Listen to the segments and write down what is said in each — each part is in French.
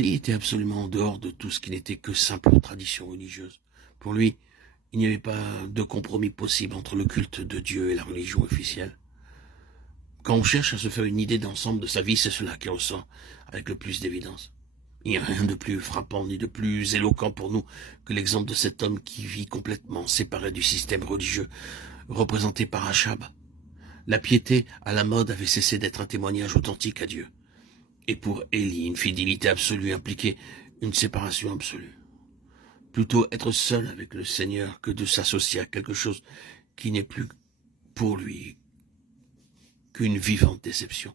Il était absolument en dehors de tout ce qui n'était que simple tradition religieuse. Pour lui, il n'y avait pas de compromis possible entre le culte de Dieu et la religion officielle. Quand on cherche à se faire une idée d'ensemble de sa vie, c'est cela qui ressort avec le plus d'évidence. Il n'y a rien de plus frappant ni de plus éloquent pour nous que l'exemple de cet homme qui vit complètement séparé du système religieux représenté par Achab. La piété à la mode avait cessé d'être un témoignage authentique à Dieu. Et pour Élie, une fidélité absolue impliquait une séparation absolue. Plutôt être seul avec le Seigneur que de s'associer à quelque chose qui n'est plus pour lui qu'une vivante déception.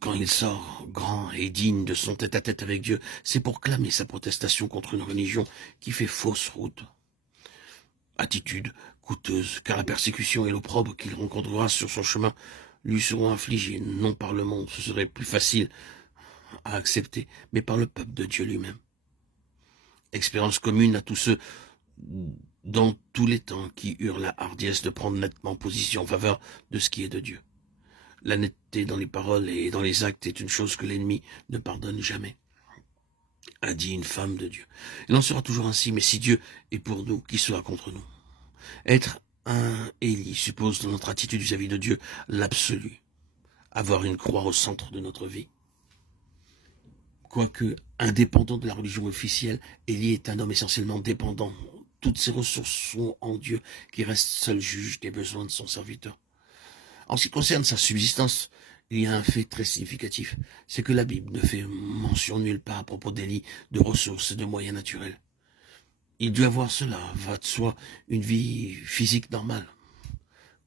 Quand il sort grand et digne de son tête-à-tête avec Dieu, c'est pour clamer sa protestation contre une religion qui fait fausse route. Attitude coûteuse, car la persécution et l'opprobre qu'il rencontrera sur son chemin lui seront infligés, non par le monde, ce serait plus facile à accepter, mais par le peuple de Dieu lui-même. Expérience commune à tous ceux dans tous les temps qui eurent la hardiesse de prendre nettement position en faveur de ce qui est de Dieu. La netteté dans les paroles et dans les actes est une chose que l'ennemi ne pardonne jamais, a dit une femme de Dieu. Il en sera toujours ainsi, mais si Dieu est pour nous, qui sera contre nous? Être un Élie suppose dans notre attitude vis-à-vis de Dieu l'absolu, avoir une croix au centre de notre vie. Quoique indépendant de la religion officielle, Élie est un homme essentiellement dépendant. Toutes ses ressources sont en Dieu, qui reste seul juge des besoins de son serviteur. En ce qui concerne sa subsistance, il y a un fait très significatif, c'est que la Bible ne fait mention nulle part à propos d'Élie de ressources et de moyens naturels. Il dut avoir cela, va de soi, une vie physique normale,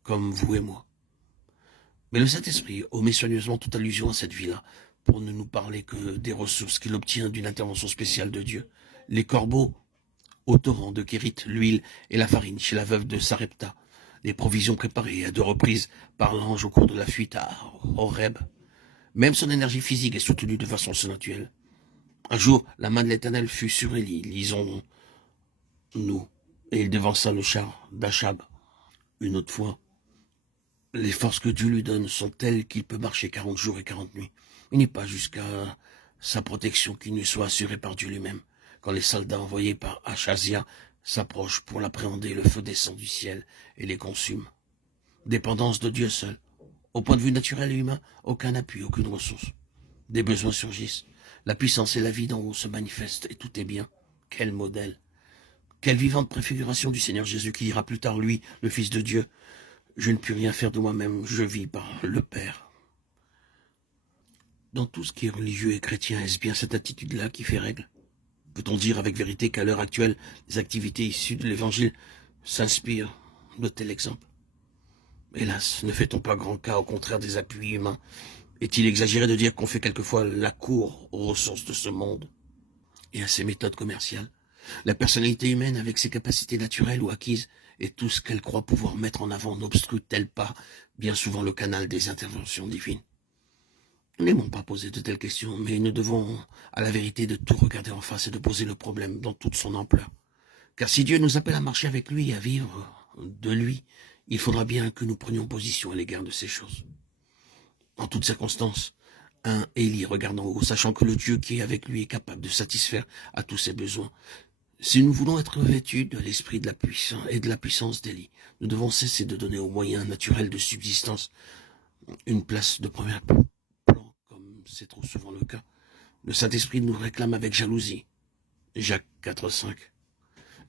comme vous et moi. Mais le Saint-Esprit omet soigneusement toute allusion à cette vie-là, pour ne nous parler que des ressources qu'il obtient d'une intervention spéciale de Dieu. Les corbeaux au torrent de Kérit, l'huile et la farine chez la veuve de Sarepta, les provisions préparées à 2 reprises par l'ange au cours de la fuite à Horeb. Même son énergie physique est soutenue de façon surnaturelle. Un jour, la main de l'Éternel fut sur Élie, lisons-nous, et il devança le char d'Achab. Une autre fois, les forces que Dieu lui donne sont telles qu'il peut marcher 40 jours et 40 nuits. Il n'est pas jusqu'à sa protection qui ne soit assurée par Dieu lui-même. Quand les soldats envoyés par Achazia s'approchent pour l'appréhender, le feu descend du ciel et les consume. Dépendance de Dieu seul. Au point de vue naturel et humain, aucun appui, aucune ressource. Des besoins surgissent. La puissance et la vie d'en haut se manifestent et tout est bien. Quel modèle! Quelle vivante préfiguration du Seigneur Jésus qui dira plus tard, lui, le Fils de Dieu, « Je ne puis rien faire de moi-même, je vis par le Père. » Dans tout ce qui est religieux et chrétien, est-ce bien cette attitude-là qui fait règle? Peut-on dire avec vérité qu'à l'heure actuelle, les activités issues de l'Évangile s'inspirent de tel exemple? Hélas, ne fait-on pas grand cas au contraire des appuis humains? Est-il exagéré de dire qu'on fait quelquefois la cour aux ressources de ce monde et à ses méthodes commerciales? La personnalité humaine, avec ses capacités naturelles ou acquises, et tout ce qu'elle croit pouvoir mettre en avant, n'obstrue-t-elle pas bien souvent le canal des interventions divines? Nous n'aimons pas poser de telles questions, mais nous devons, à la vérité, de tout regarder en face et de poser le problème dans toute son ampleur. Car si Dieu nous appelle à marcher avec lui et à vivre de lui, il faudra bien que nous prenions position à l'égard de ces choses. En toutes circonstances, un Élie regardant en haut, sachant que le Dieu qui est avec lui est capable de satisfaire à tous ses besoins. Si nous voulons être vêtus de l'esprit de la puissance et de la puissance d'Élie, nous devons cesser de donner aux moyens naturels de subsistance une place de premier plan, comme c'est trop souvent le cas. Le Saint-Esprit nous réclame avec jalousie. Jacques 4,5.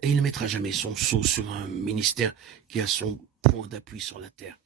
Et il ne mettra jamais son sceau sur un ministère qui a son point d'appui sur la terre.